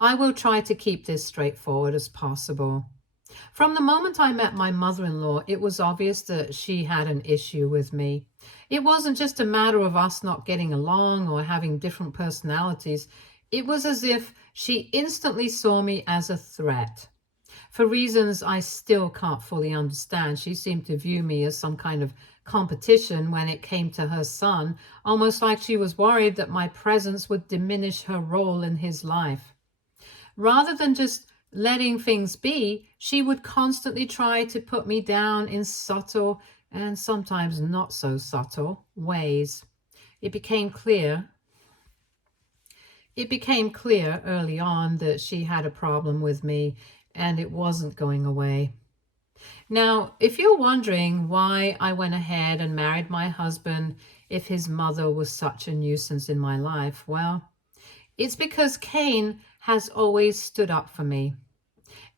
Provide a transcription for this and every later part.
I will try to keep this straightforward as possible. From the moment I met my mother-in-law, it was obvious that she had an issue with me. It wasn't just a matter of us not getting along or having different personalities. It was as if she instantly saw me as a threat. For reasons I still can't fully understand, she seemed to view me as some kind of competition when it came to her son, almost like she was worried that my presence would diminish her role in his life. Rather than just letting things be, she would constantly try to put me down in subtle and sometimes not so subtle ways. It became clear early on that she had a problem with me, and it wasn't going away. Now, if you're wondering why I went ahead and married my husband if his mother was such a nuisance in my life, well, it's because Cain has always stood up for me.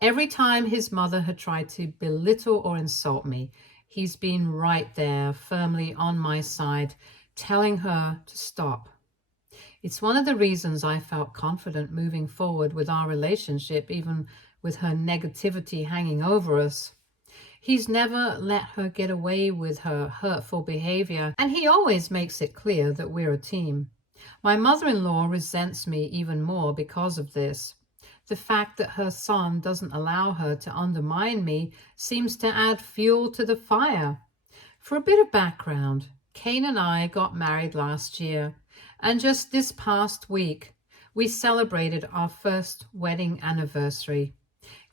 Every time his mother had tried to belittle or insult me, he's been right there, firmly on my side, telling her to stop. It's one of the reasons I felt confident moving forward with our relationship, even with her negativity hanging over us. He's never let her get away with her hurtful behavior, and he always makes it clear that we're a team. My mother-in-law resents me even more because of this. The fact that her son doesn't allow her to undermine me seems to add fuel to the fire. For a bit of background, Cain and I got married last year, and just this past week, we celebrated our first wedding anniversary.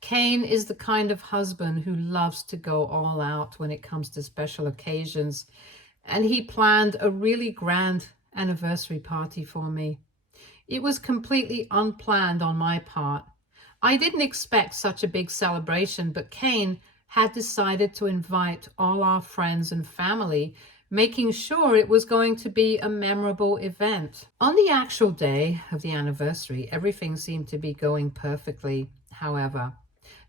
Cain is the kind of husband who loves to go all out when it comes to special occasions, and he planned a really grand anniversary party for me. It was completely unplanned on my part. I didn't expect such a big celebration, but Cain had decided to invite all our friends and family, making sure it was going to be a memorable event. On the actual day of the anniversary, everything seemed to be going perfectly. However,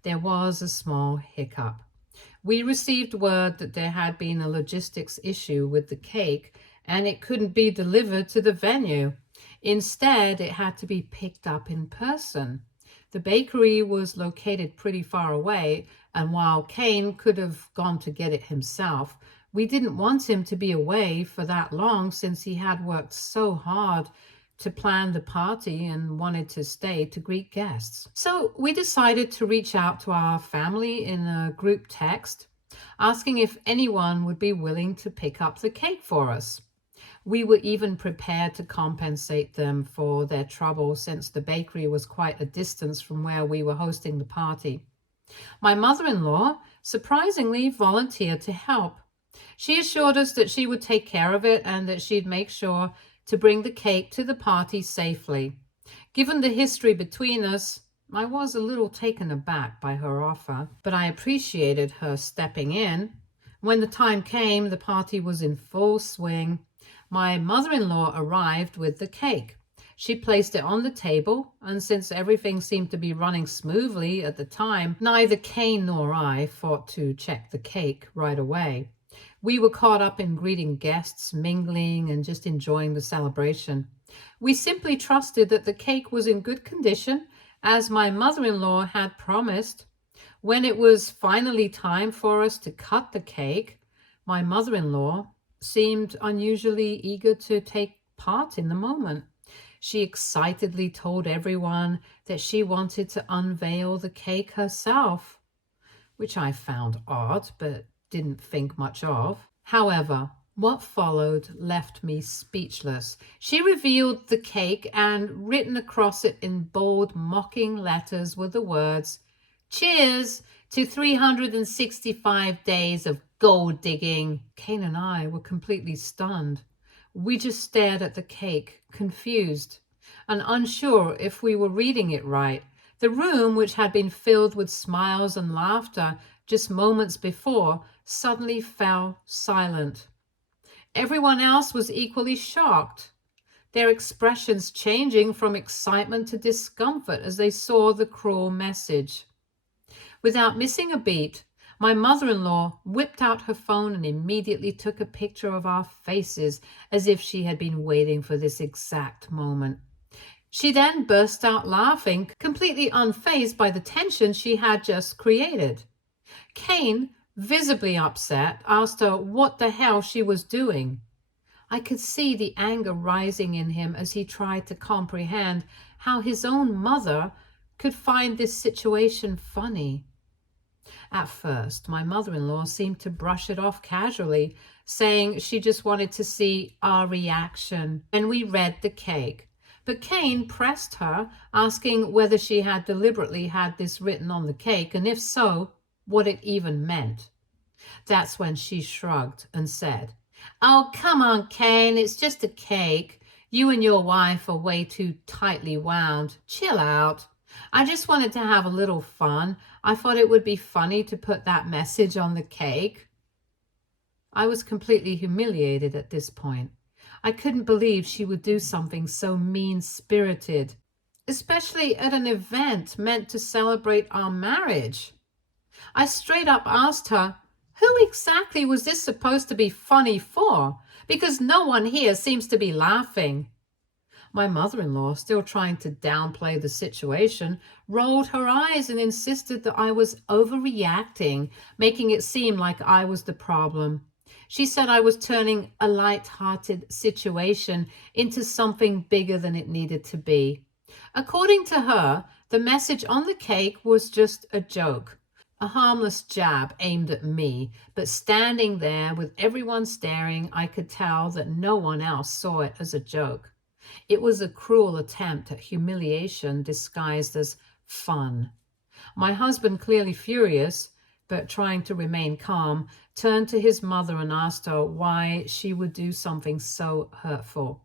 there was a small hiccup. We received word that there had been a logistics issue with the cake and it couldn't be delivered to the venue. Instead, it had to be picked up in person. The bakery was located pretty far away, and while Cain could have gone to get it himself, we didn't want him to be away for that long since he had worked so hard to plan the party and wanted to stay to greet guests. So we decided to reach out to our family in a group text, asking if anyone would be willing to pick up the cake for us. We were even prepared to compensate them for their trouble since the bakery was quite a distance from where we were hosting the party. My mother-in-law surprisingly volunteered to help. She assured us that she would take care of it and that she'd make sure to bring the cake to the party safely. Given the history between us, I was a little taken aback by her offer, but I appreciated her stepping in. When the time came, the party was in full swing. My mother-in-law arrived with the cake. She placed it on the table, and since everything seemed to be running smoothly at the time, neither Cain nor I thought to check the cake right away. We were caught up in greeting guests, mingling, and just enjoying the celebration. We simply trusted that the cake was in good condition, as my mother-in-law had promised. When it was finally time for us to cut the cake, my mother-in-law seemed unusually eager to take part in the moment. She excitedly told everyone that she wanted to unveil the cake herself, which I found odd, but didn't think much of. However, what followed left me speechless. She revealed the cake, and written across it in bold, mocking letters were the words, "Cheers to 365 days of gold digging." Cain and I were completely stunned. We just stared at the cake, confused and unsure if we were reading it right. The room, which had been filled with smiles and laughter just moments before, suddenly fell silent. Everyone else was equally shocked, their expressions changing from excitement to discomfort as they saw the cruel message. Without missing a beat, my mother-in-law whipped out her phone and immediately took a picture of our faces as if she had been waiting for this exact moment. She then burst out laughing, completely unfazed by the tension she had just created. Kane, visibly upset, asked her what the hell she was doing. I could see the anger rising in him as he tried to comprehend how his own mother could find this situation funny. At first, my mother-in-law seemed to brush it off casually, saying she just wanted to see our reaction when we read the cake. But Kane pressed her, asking whether she had deliberately had this written on the cake, and if so, what it even meant. That's when she shrugged and said, "Oh, come on, Kane, it's just a cake. You and your wife are way too tightly wound. Chill out. I just wanted to have a little fun. I thought it would be funny to put that message on the cake." I was completely humiliated at this point. I couldn't believe she would do something so mean-spirited, especially at an event meant to celebrate our marriage. I straight up asked her, who exactly was this supposed to be funny for? Because no one here seems to be laughing. My mother-in-law, still trying to downplay the situation, rolled her eyes and insisted that I was overreacting, making it seem like I was the problem. She said I was turning a light-hearted situation into something bigger than it needed to be. According to her, the message on the cake was just a joke, a harmless jab aimed at me, but standing there with everyone staring, I could tell that no one else saw it as a joke. It was a cruel attempt at humiliation disguised as fun. My husband, clearly furious, but trying to remain calm, turned to his mother and asked her why she would do something so hurtful.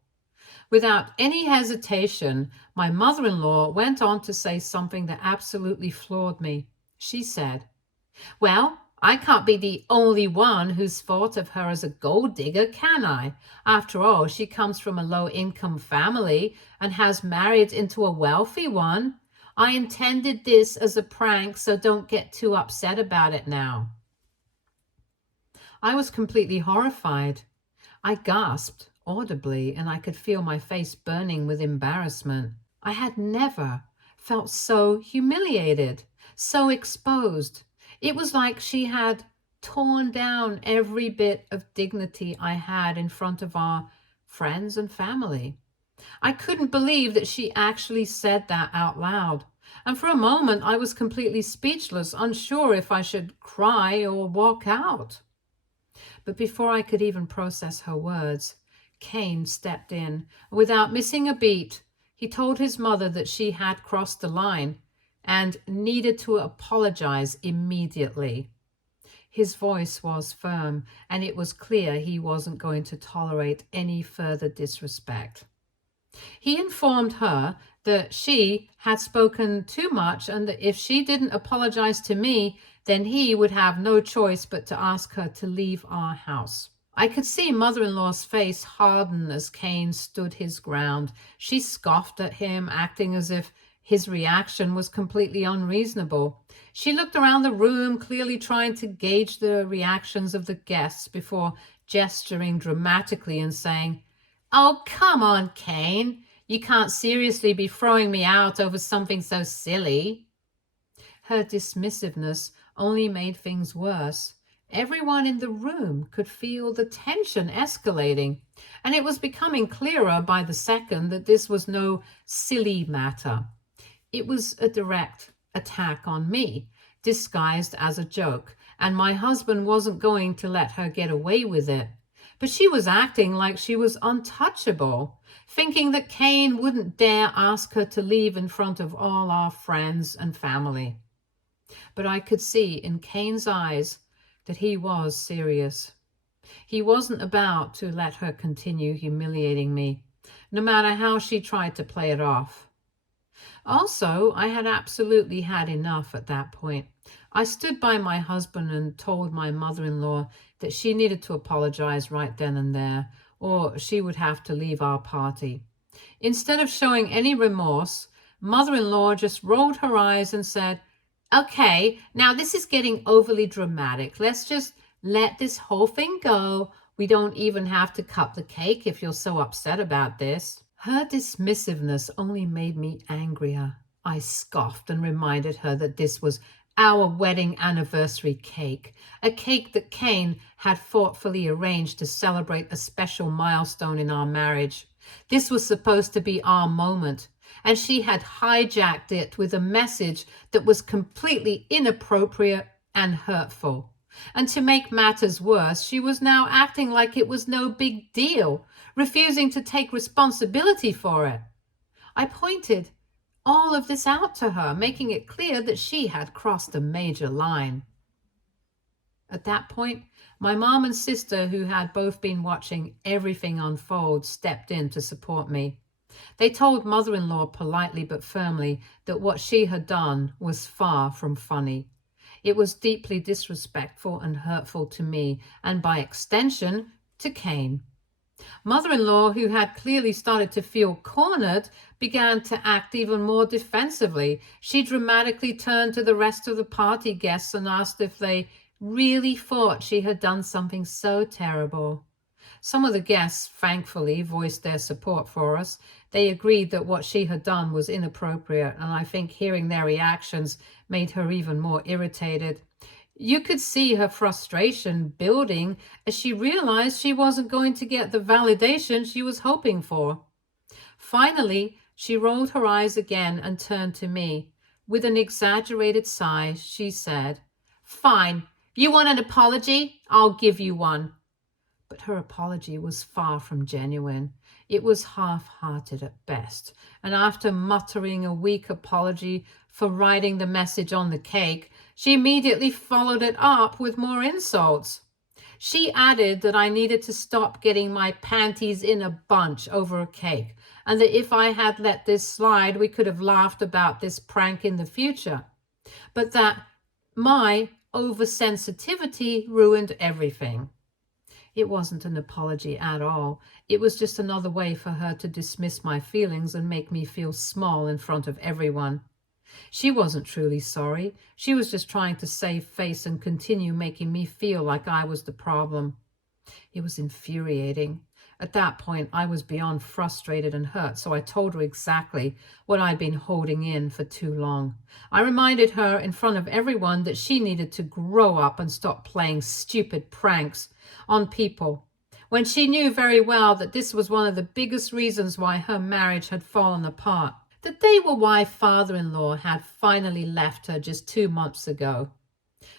Without any hesitation, my mother-in-law went on to say something that absolutely floored me. She said, "Well, I can't be the only one who's thought of her as a gold digger, can I? After all, she comes from a low-income family and has married into a wealthy one. I intended this as a prank, so don't get too upset about it now." I was completely horrified. I gasped audibly, and I could feel my face burning with embarrassment. I had never felt so humiliated, so exposed. It was like she had torn down every bit of dignity I had in front of our friends and family. I couldn't believe that she actually said that out loud. And for a moment, I was completely speechless, unsure if I should cry or walk out. But before I could even process her words, Kane stepped in. Without missing a beat, he told his mother that she had crossed the line and needed to apologize immediately. His voice was firm, and it was clear he wasn't going to tolerate any further disrespect. He informed her that she had spoken too much and that if she didn't apologize to me, then he would have no choice but to ask her to leave our house. I could see mother-in-law's face harden as Kane stood his ground. She scoffed at him, acting as if his reaction was completely unreasonable. She looked around the room, clearly trying to gauge the reactions of the guests before gesturing dramatically and saying, "Oh, come on, Kane. You can't seriously be throwing me out over something so silly." Her dismissiveness only made things worse. Everyone in the room could feel the tension escalating, and it was becoming clearer by the second that this was no silly matter. It was a direct attack on me, disguised as a joke, and my husband wasn't going to let her get away with it. But she was acting like she was untouchable, thinking that Kane wouldn't dare ask her to leave in front of all our friends and family. But I could see in Kane's eyes that he was serious. He wasn't about to let her continue humiliating me, no matter how she tried to play it off. Also, I had absolutely had enough at that point. I stood by my husband and told my mother-in-law that she needed to apologize right then and there, or she would have to leave our party. Instead of showing any remorse, mother-in-law just rolled her eyes and said, "Okay, now this is getting overly dramatic. Let's just let this whole thing go. We don't even have to cut the cake if you're so upset about this." Her dismissiveness only made me angrier. I scoffed and reminded her that this was our wedding anniversary cake, a cake that Kane had thoughtfully arranged to celebrate a special milestone in our marriage. This was supposed to be our moment, and she had hijacked it with a message that was completely inappropriate and hurtful. And to make matters worse, she was now acting like it was no big deal, refusing to take responsibility for it. I pointed all of this out to her, making it clear that she had crossed a major line. At that point, my mom and sister, who had both been watching everything unfold, stepped in to support me. They told mother-in-law politely but firmly that what she had done was far from funny. It was deeply disrespectful and hurtful to me, and by extension, to Kane. Mother-in-law, who had clearly started to feel cornered, began to act even more defensively. She dramatically turned to the rest of the party guests and asked if they really thought she had done something so terrible. Some of the guests, thankfully, voiced their support for us. They agreed that what she had done was inappropriate, and I think hearing their reactions made her even more irritated. You could see her frustration building as she realized she wasn't going to get the validation she was hoping for. Finally, she rolled her eyes again and turned to me. With an exaggerated sigh, she said, "Fine, you want an apology? I'll give you one." But her apology was far from genuine. It was half-hearted at best, and after muttering a weak apology for writing the message on the cake, she immediately followed it up with more insults. She added that I needed to stop getting my panties in a bunch over a cake, and that if I had let this slide, we could have laughed about this prank in the future, but that my oversensitivity ruined everything. It wasn't an apology at all. It was just another way for her to dismiss my feelings and make me feel small in front of everyone. She wasn't truly sorry. She was just trying to save face and continue making me feel like I was the problem. It was infuriating. At that point, I was beyond frustrated and hurt, so I told her exactly what I'd been holding in for too long. I reminded her in front of everyone that she needed to grow up and stop playing stupid pranks on people, when she knew very well that this was one of the biggest reasons why her marriage had fallen apart, that they were why father-in-law had finally left her just 2 months ago.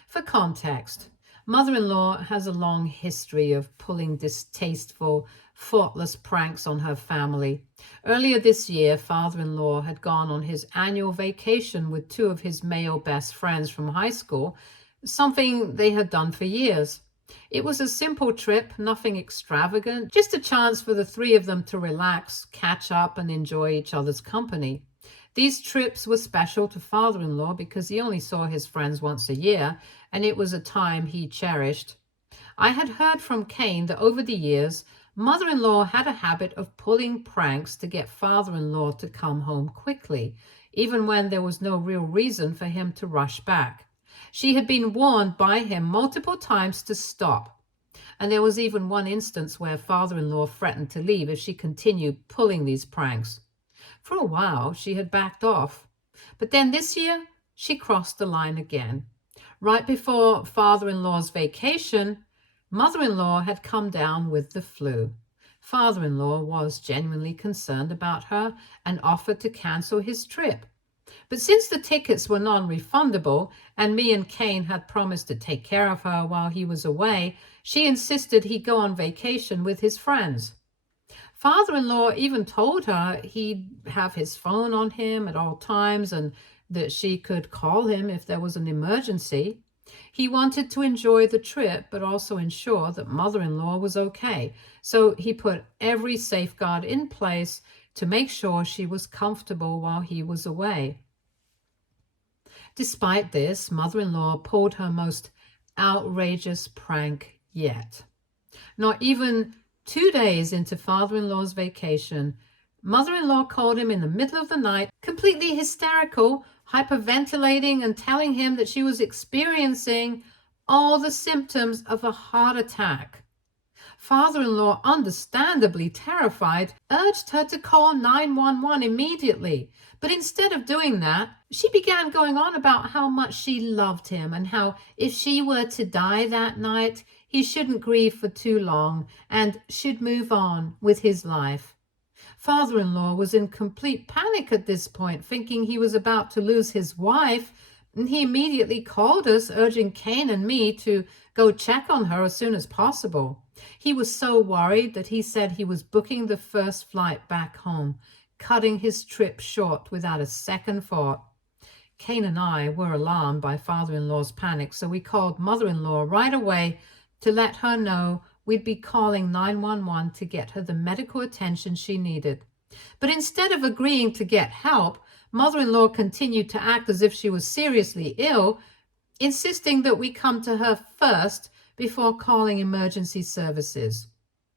For context, mother-in-law has a long history of pulling distasteful, thoughtless pranks on her family. Earlier this year, father-in-law had gone on his annual vacation with 2 of his male best friends from high school, something they had done for years. It was a simple trip, nothing extravagant, just a chance for the 3 of them to relax, catch up, and enjoy each other's company. These trips were special to father-in-law because he only saw his friends once a year, and it was a time he cherished. I had heard from Kane that over the years, mother-in-law had a habit of pulling pranks to get father-in-law to come home quickly, even when there was no real reason for him to rush back. She had been warned by him multiple times to stop, and there was even one instance where father-in-law threatened to leave if she continued pulling these pranks. For a while, she had backed off, but then this year, she crossed the line again. Right before father-in-law's vacation, mother-in-law had come down with the flu. Father-in-law was genuinely concerned about her and offered to cancel his trip. But since the tickets were non-refundable and me and Kane had promised to take care of her while he was away, she insisted he go on vacation with his friends. Father-in-law even told her he'd have his phone on him at all times and that she could call him if there was an emergency. He wanted to enjoy the trip, but also ensure that mother-in-law was okay. So he put every safeguard in place to make sure she was comfortable while he was away. Despite this, mother-in-law pulled her most outrageous prank yet. Not even 2 days into father-in-law's vacation, mother-in-law called him in the middle of the night, completely hysterical, hyperventilating and telling him that she was experiencing all the symptoms of a heart attack. Father-in-law, understandably terrified, urged her to call 911 immediately. But instead of doing that, she began going on about how much she loved him and how if she were to die that night, he shouldn't grieve for too long and should move on with his life. Father-in-law was in complete panic at this point, thinking he was about to lose his wife, and he immediately called us, urging Kane and me to go check on her as soon as possible. He was so worried that he said he was booking the first flight back home, cutting his trip short without a second thought. Kane and I were alarmed by father-in-law's panic, so we called mother-in-law right away to let her know we'd be calling 911 to get her the medical attention she needed. But instead of agreeing to get help, mother-in-law continued to act as if she was seriously ill, insisting that we come to her first before calling emergency services.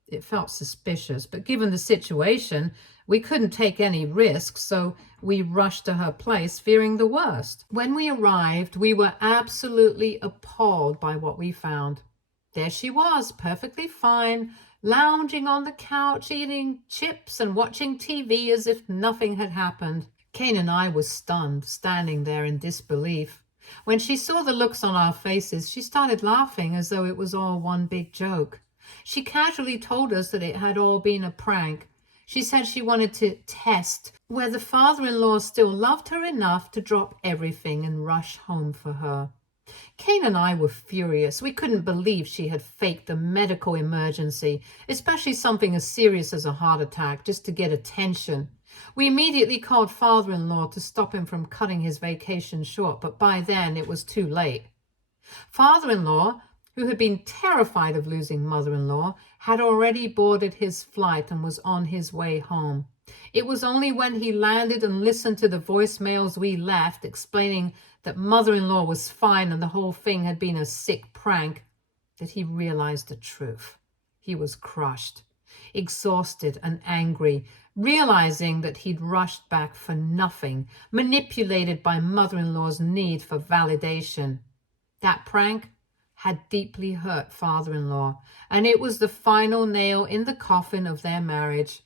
It felt suspicious, but given the situation, we couldn't take any risks, so we rushed to her place, fearing the worst. When we arrived, we were absolutely appalled by what we found. There she was, perfectly fine, lounging on the couch, eating chips and watching TV as if nothing had happened. Kane and I were stunned, standing there in disbelief. When she saw the looks on our faces, she started laughing as though it was all one big joke. She casually told us that it had all been a prank. She said she wanted to test whether father-in-law still loved her enough to drop everything and rush home for her. Kane and I were furious. We couldn't believe she had faked a medical emergency, especially something as serious as a heart attack, just to get attention. We immediately called father-in-law to stop him from cutting his vacation short, but by then it was too late. Father-in-law, who had been terrified of losing mother-in-law, had already boarded his flight and was on his way home. It was only when he landed and listened to the voicemails we left, explaining that mother-in-law was fine and the whole thing had been a sick prank, that he realized the truth. He was crushed, exhausted and angry, realizing that he'd rushed back for nothing, manipulated by mother-in-law's need for validation. That prank had deeply hurt father-in-law, and it was the final nail in the coffin of their marriage.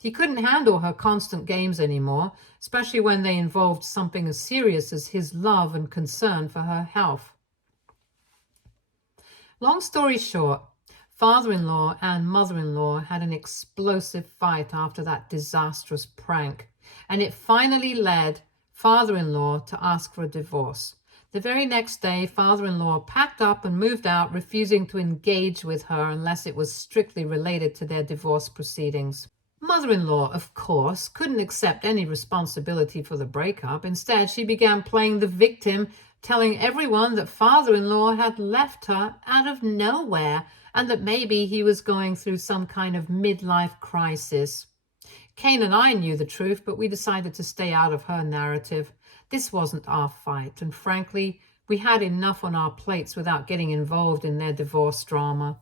He couldn't handle her constant games anymore, especially when they involved something as serious as his love and concern for her health. Long story short, father-in-law and mother-in-law had an explosive fight after that disastrous prank, and it finally led father-in-law to ask for a divorce. The very next day, father-in-law packed up and moved out, refusing to engage with her unless it was strictly related to their divorce proceedings. Mother-in-law, of course, couldn't accept any responsibility for the breakup. Instead, she began playing the victim, telling everyone that father-in-law had left her out of nowhere and that maybe he was going through some kind of midlife crisis. Kane and I knew the truth, but we decided to stay out of her narrative. This wasn't our fight, and frankly, we had enough on our plates without getting involved in their divorce drama.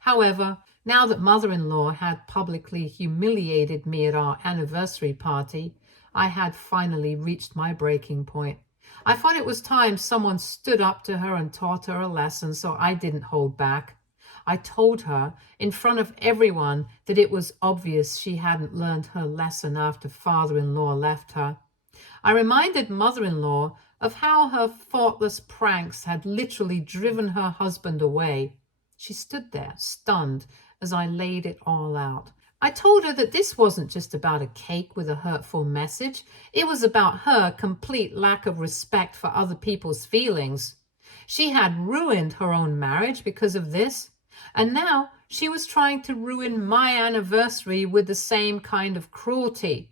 However, now that mother-in-law had publicly humiliated me at our anniversary party, I had finally reached my breaking point. I thought it was time someone stood up to her and taught her a lesson, so I didn't hold back. I told her in front of everyone that it was obvious she hadn't learned her lesson after father-in-law left her. I reminded mother-in-law of how her thoughtless pranks had literally driven her husband away. She stood there, stunned, as I laid it all out. I told her that this wasn't just about a cake with a hurtful message. It was about her complete lack of respect for other people's feelings. She had ruined her own marriage because of this, and now she was trying to ruin my anniversary with the same kind of cruelty.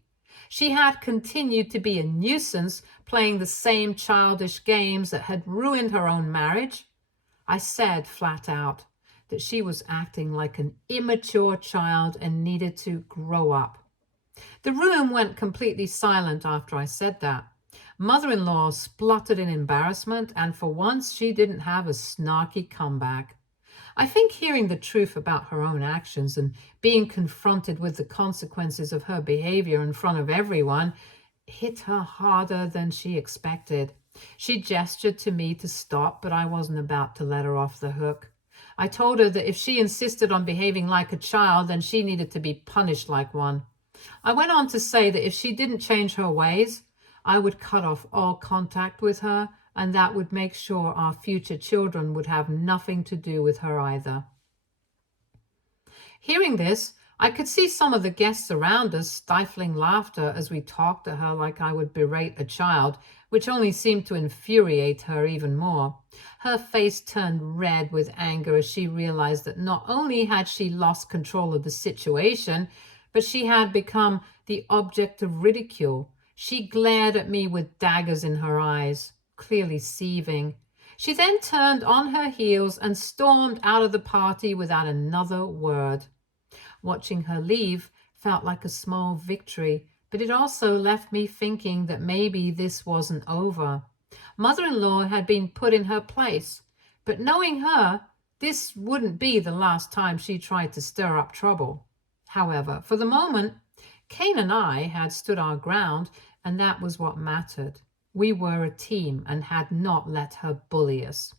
She had continued to be a nuisance, playing the same childish games that had ruined her own marriage. I said flat out that she was acting like an immature child and needed to grow up. The room went completely silent after I said that. Mother-in-law spluttered in embarrassment, and for once she didn't have a snarky comeback. I think hearing the truth about her own actions and being confronted with the consequences of her behavior in front of everyone hit her harder than she expected. She gestured to me to stop, but I wasn't about to let her off the hook. I told her that if she insisted on behaving like a child, then she needed to be punished like one. I went on to say that if she didn't change her ways, I would cut off all contact with her, and that would make sure our future children would have nothing to do with her either. Hearing this, I could see some of the guests around us stifling laughter as we talked to her like I would berate a child, which only seemed to infuriate her even more. Her face turned red with anger as she realized that not only had she lost control of the situation, but she had become the object of ridicule. She glared at me with daggers in her eyes, clearly seething. She then turned on her heels and stormed out of the party without another word. Watching her leave felt like a small victory, but it also left me thinking that maybe this wasn't over. Mother-in-law had been put in her place, but knowing her, this wouldn't be the last time she tried to stir up trouble. However, for the moment, Kane and I had stood our ground, and that was what mattered. We were a team and had not let her bully us.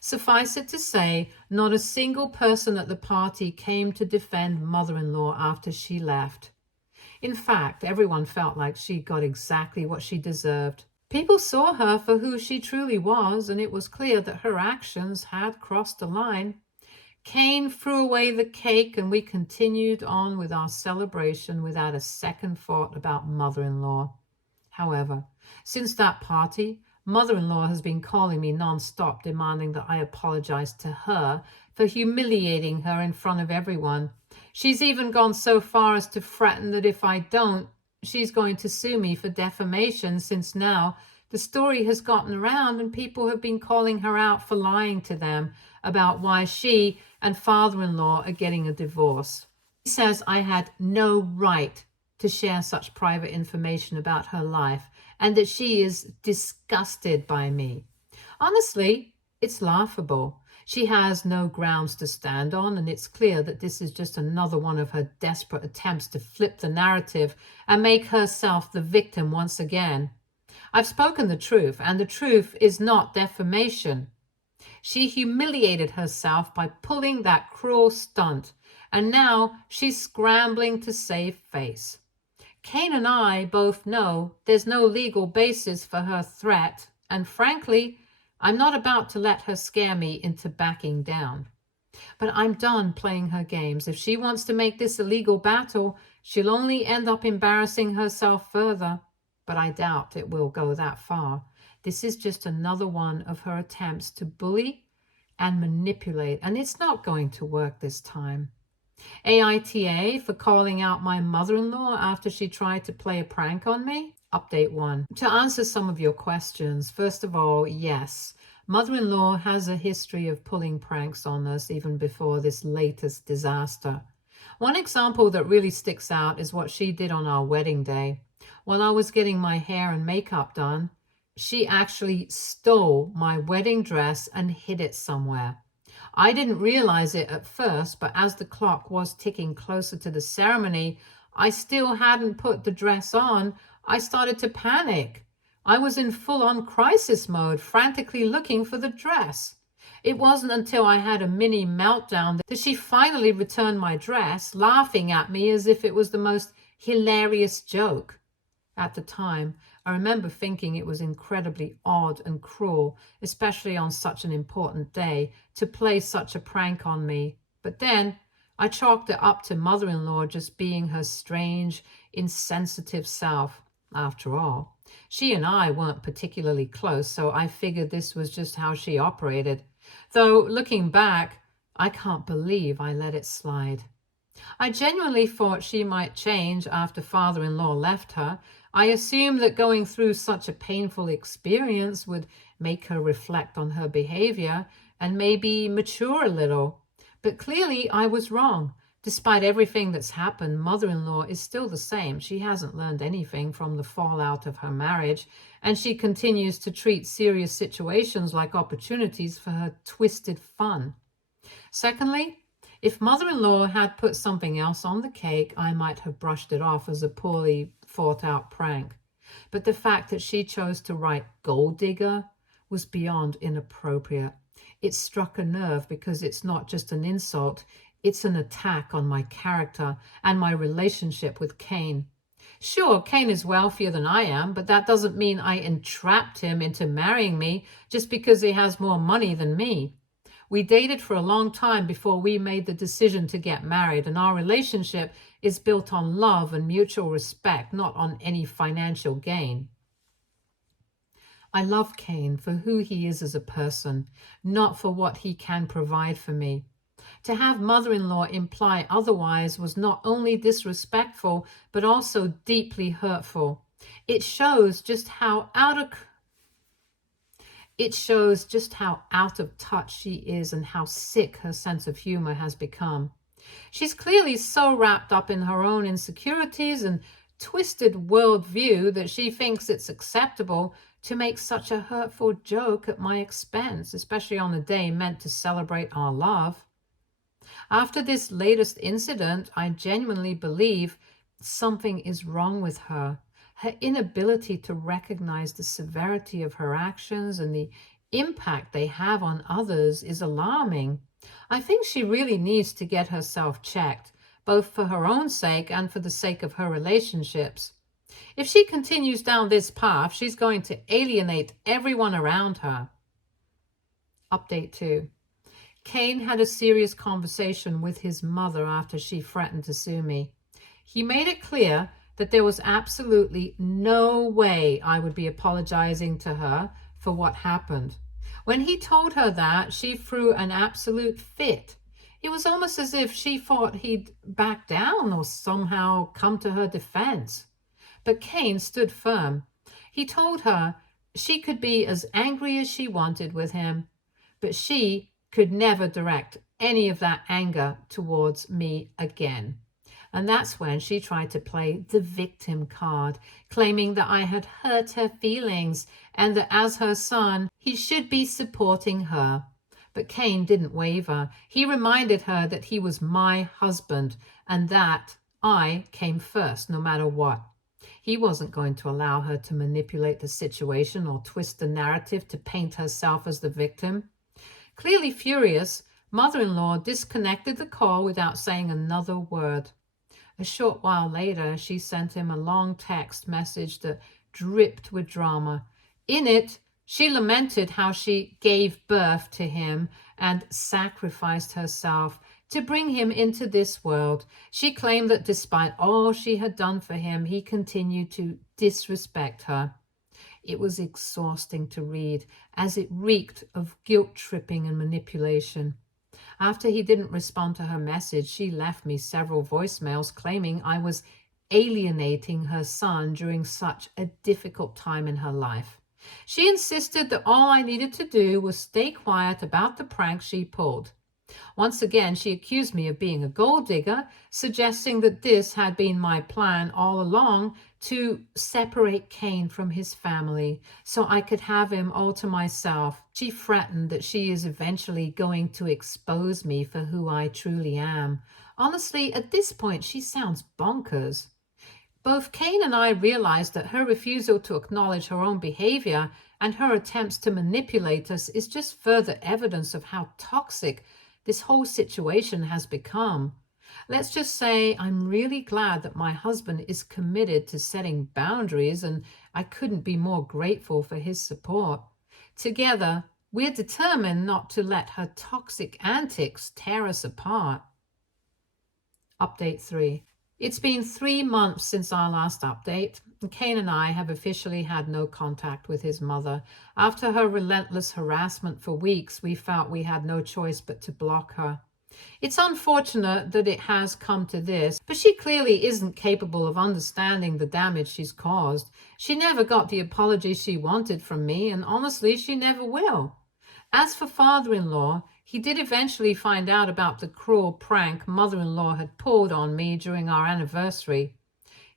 Suffice it to say, not a single person at the party came to defend mother-in-law after she left. In fact, everyone felt like she got exactly what she deserved. People saw her for who she truly was, and it was clear that her actions had crossed the line. Kane threw away the cake, and we continued on with our celebration without a second thought about mother-in-law. However, since that party, mother-in-law has been calling me non-stop, demanding that I apologize to her for humiliating her in front of everyone. She's even gone so far as to threaten that if I don't, she's going to sue me for defamation, since now the story has gotten around and people have been calling her out for lying to them about why she and father-in-law are getting a divorce. She says I had no right to share such private information about her life, and that she is disgusted by me. Honestly, it's laughable. She has no grounds to stand on, and it's clear that this is just another one of her desperate attempts to flip the narrative and make herself the victim once again. I've spoken the truth, and the truth is not defamation. She humiliated herself by pulling that cruel stunt, and now she's scrambling to save face. Kane and I both know there's no legal basis for her threat, and frankly, I'm not about to let her scare me into backing down. But I'm done playing her games. If she wants to make this a legal battle, she'll only end up embarrassing herself further. But I doubt it will go that far. This is just another one of her attempts to bully and manipulate, and it's not going to work this time. AITA for calling out my mother-in-law after she tried to play a prank on me? Update 1. To answer some of your questions, first of all, yes, mother-in-law has a history of pulling pranks on us even before this latest disaster. One example that really sticks out is what she did on our wedding day. While I was getting my hair and makeup done, she actually stole my wedding dress and hid it somewhere. I didn't realize it at first, but as the clock was ticking closer to the ceremony, I still hadn't put the dress on. I started to panic. I was in full-on crisis mode, frantically looking for the dress. It wasn't until I had a mini meltdown that she finally returned my dress, laughing at me as if it was the most hilarious joke. At the time, I remember thinking it was incredibly odd and cruel, especially on such an important day, to play such a prank on me. But then I chalked it up to mother-in-law just being her strange, insensitive self. After all, she and I weren't particularly close, so I figured this was just how she operated. Though, looking back, I can't believe I let it slide. I genuinely thought she might change after father-in-law left her. I assumed that going through such a painful experience would make her reflect on her behavior and maybe mature a little. But clearly I was wrong. Despite everything that's happened, mother-in-law is still the same. She hasn't learned anything from the fallout of her marriage, and she continues to treat serious situations like opportunities for her twisted fun. Secondly, if mother-in-law had put something else on the cake, I might have brushed it off as a poorly thought-out prank. But the fact that she chose to write gold digger was beyond inappropriate. It struck a nerve because it's not just an insult, it's an attack on my character and my relationship with Cain. Sure, Cain is wealthier than I am, but that doesn't mean I entrapped him into marrying me just because he has more money than me. We dated for a long time before we made the decision to get married, and our relationship is built on love and mutual respect, not on any financial gain. I love Cain for who he is as a person, not for what he can provide for me. To have mother-in-law imply otherwise was not only disrespectful, but also deeply hurtful. It shows just how out of touch she is and how sick her sense of humor has become. She's clearly so wrapped up in her own insecurities and twisted worldview that she thinks it's acceptable to make such a hurtful joke at my expense, especially on a day meant to celebrate our love. After this latest incident, I genuinely believe something is wrong with her. Her inability to recognize the severity of her actions and the impact they have on others is alarming. I think she really needs to get herself checked, both for her own sake and for the sake of her relationships. If she continues down this path, she's going to alienate everyone around her. Update 2. Cain had a serious conversation with his mother after she threatened to sue me. He made it clear that there was absolutely no way I would be apologizing to her for what happened. When he told her that, she threw an absolute fit. It was almost as if she thought he'd back down or somehow come to her defense. But Cain stood firm. He told her she could be as angry as she wanted with him, but she could never direct any of that anger towards me again. And that's when she tried to play the victim card, claiming that I had hurt her feelings and that as her son, he should be supporting her. But Cain didn't waver. He reminded her that he was my husband and that I came first no matter what. He wasn't going to allow her to manipulate the situation or twist the narrative to paint herself as the victim. Clearly furious, mother-in-law disconnected the call without saying another word. A short while later, she sent him a long text message that dripped with drama. In it, she lamented how she gave birth to him and sacrificed herself to bring him into this world. She claimed that despite all she had done for him, he continued to disrespect her. It was exhausting to read, as it reeked of guilt-tripping and manipulation. After he didn't respond to her message, she left me several voicemails claiming I was alienating her son during such a difficult time in her life. She insisted that all I needed to do was stay quiet about the prank she pulled. Once again, she accused me of being a gold digger, suggesting that this had been my plan all along to separate Cain from his family so I could have him all to myself. She threatened that she is eventually going to expose me for who I truly am. Honestly, at this point, she sounds bonkers. Both Cain and I realized that her refusal to acknowledge her own behavior and her attempts to manipulate us is just further evidence of how toxic this whole situation has become. Let's just say I'm really glad that my husband is committed to setting boundaries, and I couldn't be more grateful for his support. Together, we're determined not to let her toxic antics tear us apart. Update 3. It's been 3 months since our last update. Cain and I have officially had no contact with his mother. After her relentless harassment for weeks, we felt we had no choice but to block her. It's unfortunate that it has come to this, but she clearly isn't capable of understanding the damage she's caused. She never got the apology she wanted from me, and honestly, she never will. As for father-in-law, he did eventually find out about the cruel prank mother-in-law had pulled on me during our anniversary.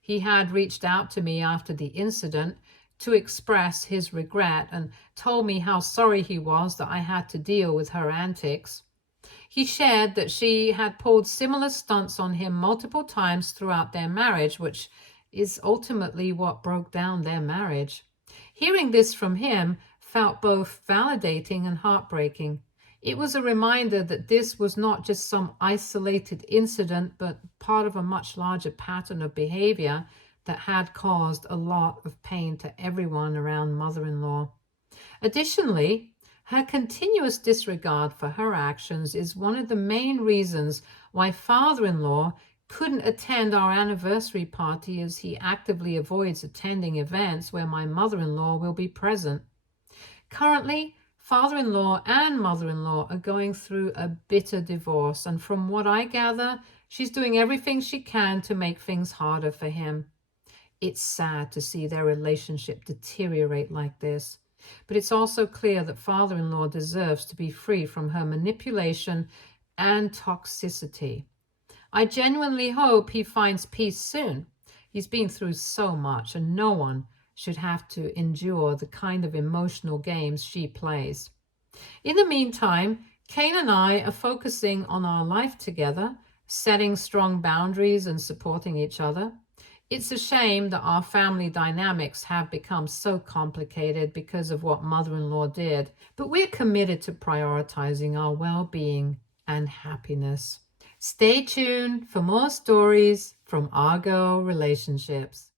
He had reached out to me after the incident to express his regret and told me how sorry he was that I had to deal with her antics. He shared that she had pulled similar stunts on him multiple times throughout their marriage, which is ultimately what broke down their marriage. Hearing this from him felt both validating and heartbreaking. It was a reminder that this was not just some isolated incident, but part of a much larger pattern of behavior that had caused a lot of pain to everyone around mother-in-law. Additionally, her continuous disregard for her actions is one of the main reasons why father-in-law couldn't attend our anniversary party, as he actively avoids attending events where my mother-in-law will be present. Currently, father-in-law and mother-in-law are going through a bitter divorce, and from what I gather, she's doing everything she can to make things harder for him. It's sad to see their relationship deteriorate like this, but it's also clear that father-in-law deserves to be free from her manipulation and toxicity. I genuinely hope he finds peace soon. He's been through so much, and no one should have to endure the kind of emotional games she plays. In the meantime, Kane and I are focusing on our life together, setting strong boundaries and supporting each other. It's a shame that our family dynamics have become so complicated because of what mother-in-law did, but we're committed to prioritizing our well-being and happiness. Stay tuned for more stories from Argo Relationships.